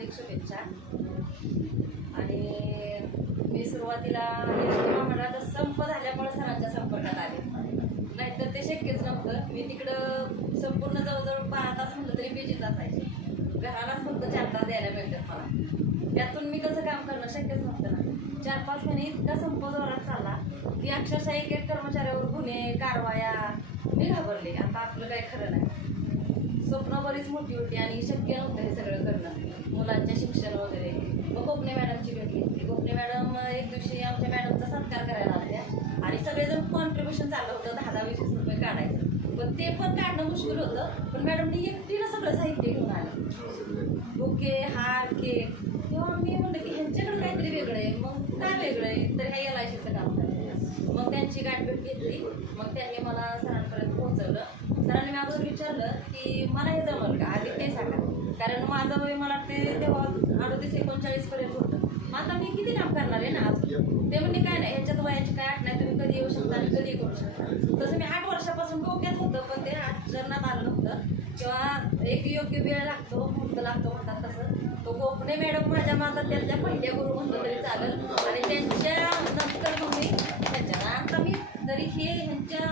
हार्दिक शुभेच्छा. आणि मी सुरुवातीला महामंडळाचा संप झाल्यामुळे सरांच्या संपर्कात आले, नाहीतर ते शक्यच नव्हतं. मी तिकडं संपूर्ण जवळजवळ 12 तास म्हटलं तरी बिजीच असायचे. घरालाच फक्त 4 तास द्यायला मिळतात मला. त्यातून मी कसं काम करणं शक्यच नव्हतं ना. 4-5 महिने इतका संप जोरात चालला की अक्षरशः एक कर्मचाऱ्यावर गुन्हे कारवाया. मी घाबरले, आता आपलं काही खरं नाही. स्वप्न बरीच मोठी होती आणि शक्य नव्हतं हे सगळं करणं, मुलांचे शिक्षण वगैरे. मग गोपने मॅडमची भेट घेतली. गोपने मॅडम एक दिवशी आमच्या मॅडमचा सत्कार करायला आल्या आणि सगळेजण कॉन्ट्रीब्युशन चाललं होतं 10-20 रुपये काढायचं. पण ते पण काढणं मुश्किल होतं. पण मॅडमनी एकटीनं सगळं साहित्य घेऊन आलं, बुके, हार, केक. तेव्हा मी म्हणलं की ह्यांच्याकडे काहीतरी वेगळं आहे. मग काय वेगळं आहे, तर ह्या LICचं काम करायचं. मग त्यांची गाठभेट घेतली. मग त्यांनी मला सरांपर्यंत पोहोचवलं. सरांनी मी अगोदर विचारलं की मला हे जमल का, आधी ते सांगा. कारण माझं वय मला ते तेव्हा 38-39 पर्यंत होतं. मग आता मी किती काम करणार आहे ना आज. ते म्हणजे काय नाही, ह्याच्यात वयाची काय अट नाही, तुम्ही कधी येऊ शकता आणि कधी करू शकता. तसं मी 8 वर्षापासून डोक्यात होतं, पण ते आचरणात आलं नव्हतं. किंवा एक योग्य वेळ लागतो, मुहूर्त लागतो म्हणतात तसं. तो गोपने मॅडम माझ्या मागं त्यांच्या पहिल्या गुरु म्हणलं तरी चालेल. आणि त्यांच्या नंतर मग मी त्यांच्या आता मी जरी हे ह्यांच्या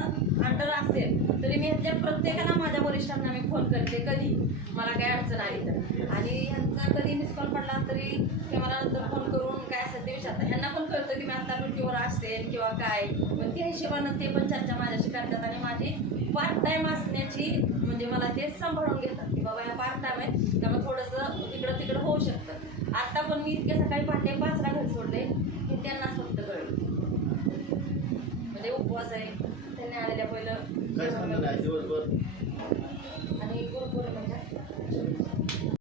अंडर असेल तरी मी ह्यांच्या प्रत्येकाला माझ्या वरिष्ठांना मी फोन करते कधी मला काय अडचण आली तर. आणि ह्यांचा कधी मिस कॉल पडला तरी ते मला नंतर फोन करून काय असेल ते विचारतात. ह्यांना पण कळतं की मी आता ड्युटीवर असेल किंवा काय. पण त्या हिशोबानं ते पण चर्चा माझ्याशी करतात आणि माझी पार्ट टाईम असण्याची म्हणजे मला ते सांभाळून घेतात की बाबा ह्या पार्ट टाईम आहे, त्यामुळे थोडंसं इकडं तिकडं होऊ शकतं. आता पण मी इतक्या सकाळी पहाटे 5ला घर सोडले हे त्यांनाच फक्त कळलं. म्हणजे उपवास आहे, त्यांनी आलेल्या पहिलं